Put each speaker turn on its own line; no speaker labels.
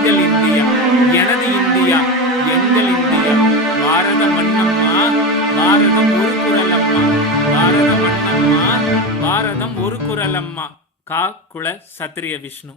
எங்கள் இந்தியா எனது இந்தியா எங்கள் இந்தியா. பாரத மண்ணம்மா பாரதம் ஒரு குரல் அம்மா பாரத மண்ணம்மா பாரதம் ஒரு குரல் அம்மா கா. குல சத்திரிய விஷ்ணு.